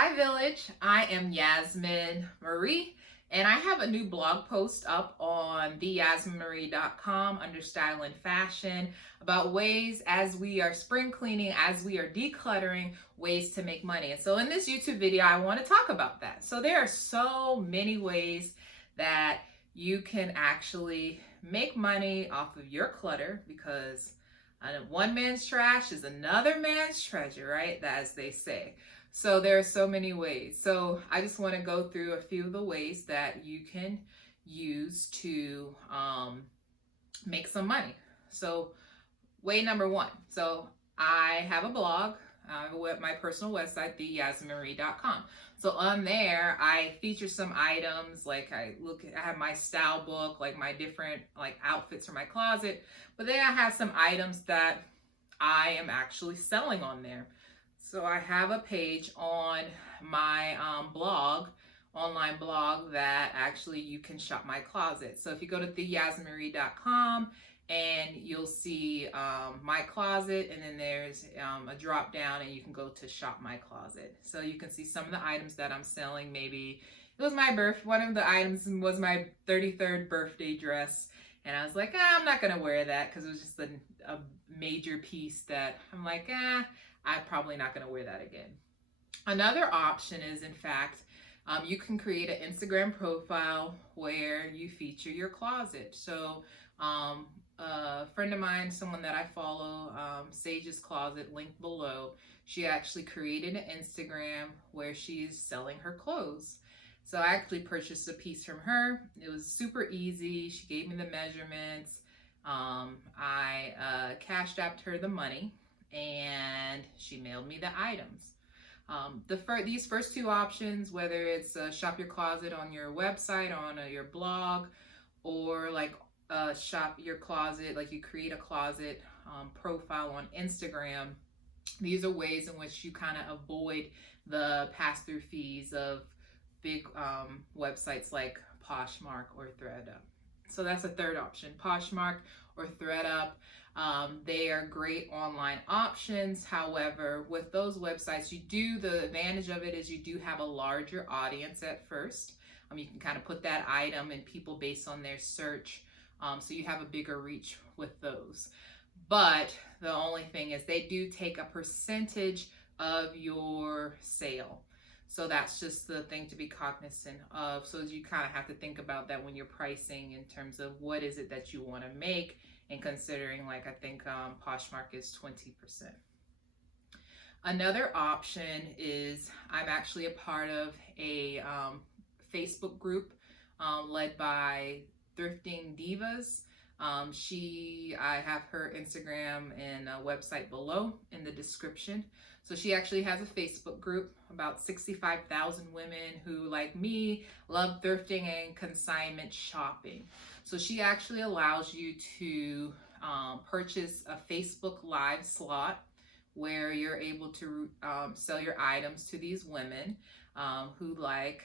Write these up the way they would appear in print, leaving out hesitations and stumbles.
Hi Village, I am Yasmin Marie, and I have a new blog post up on theyasminmarie.com under style and fashion about ways as we are spring cleaning, as we are decluttering, ways to make money. And so in this YouTube video, I want to talk about that. So there are so many ways that you can actually make money off of your clutter because one man's trash is another man's treasure, right? As they say. So there are so many ways. So I just want to go through a few of the ways that you can use to make some money. So way number one. So I have a blog, my personal website, theyasminmarie.com. So on there, I feature some items like I have my style book, like my different like outfits for my closet. But then I have some items that I am actually selling on there. So I have a page on my blog, online blog, that actually you can shop my closet. So if you go to theyasminmarie.com and you'll see my closet, and then there's a drop down and you can go to shop my closet. So you can see some of the items that I'm selling. Maybe it was one of the items was my 33rd birthday dress. And I was like, I'm not going to wear that because it was just a major piece that I'm like, I'm probably not going to wear that again. Another option is, in fact, you can create an Instagram profile where you feature your closet. So a friend of mine, someone that I follow, Sage's Closet, linked below, she actually created an Instagram where she's selling her clothes. So I actually purchased a piece from her. It was super easy. She gave me the measurements. I cash apped her the money and she mailed me the items. These first two options, whether it's shop your closet on your website, on your blog, or like shop your closet, like you create a closet profile on Instagram, these are ways in which you kind of avoid the pass-through fees of big websites like Poshmark or ThredUp. So that's a third option, Poshmark or ThredUp. They are great online options. However, with those websites, the advantage of it is you do have a larger audience at first. You can kind of put that item and people based on their search. So you have a bigger reach with those. But the only thing is they do take a percentage of your sale. So that's just the thing to be cognizant of. So you kind of have to think about that when you're pricing in terms of what is it that you want to make, and considering, like, I think Poshmark is 20%. Another option is I'm actually a part of a Facebook group led by Thrifting Divas. I have her Instagram and website below in the description. So she actually has a Facebook group, about 65,000 women who, like me, love thrifting and consignment shopping. So she actually allows you to purchase a Facebook Live slot where you're able to sell your items to these women who like,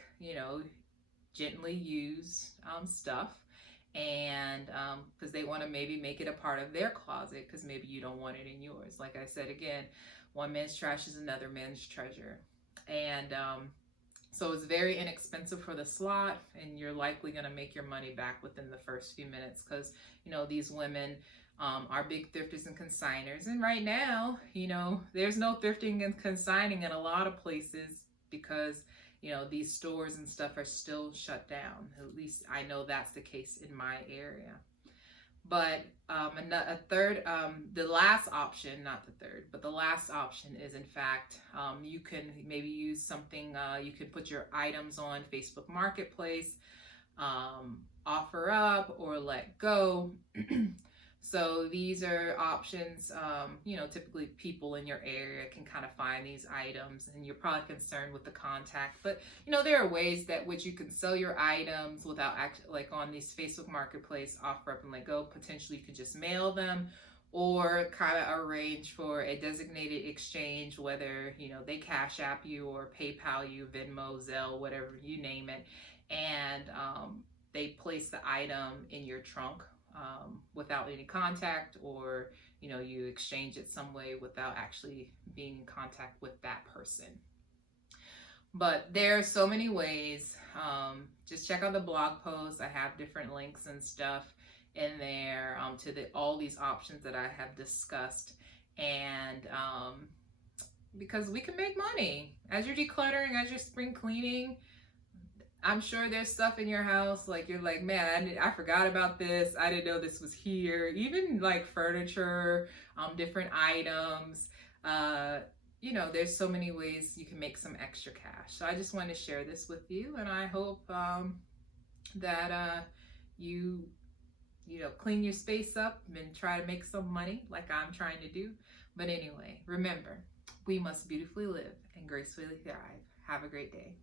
gently used stuff. And because they want to maybe make it a part of their closet because maybe you don't want it in yours. Like I said, again, one man's trash is another man's treasure. And so it's very inexpensive for the slot, and you're likely going to make your money back within the first few minutes because, these women are big thrifters and consigners. And right now, there's no thrifting and consigning in a lot of places because these stores and stuff are still shut down. At least I know that's the case in my area. But the last option, not the third, but the last option is, in fact, you can maybe use something, you can put your items on Facebook Marketplace, offer up or let go. So these are options, typically people in your area can kind of find these items, and you're probably concerned with the contact. But, there are ways that which you can sell your items without like on these Facebook Marketplace, offer up and let go. Potentially you could just mail them or kind of arrange for a designated exchange, whether, they Cash App you or PayPal you, Venmo, Zelle, whatever, you name it. And they place the item in your trunk without any contact, or you exchange it some way without actually being in contact with that person. But there are so many ways. Just check out the blog post. I have different links and stuff in there to all these options that I have discussed. And because we can make money as you're decluttering, as you're spring cleaning. I'm sure there's stuff in your house like you're like, man, I forgot about this. I didn't know this was here. Even like furniture, different items. There's so many ways you can make some extra cash. So I just want to share this with you, and I hope that you clean your space up and try to make some money like I'm trying to do. But anyway, remember, we must beautifully live and gracefully thrive. Have a great day.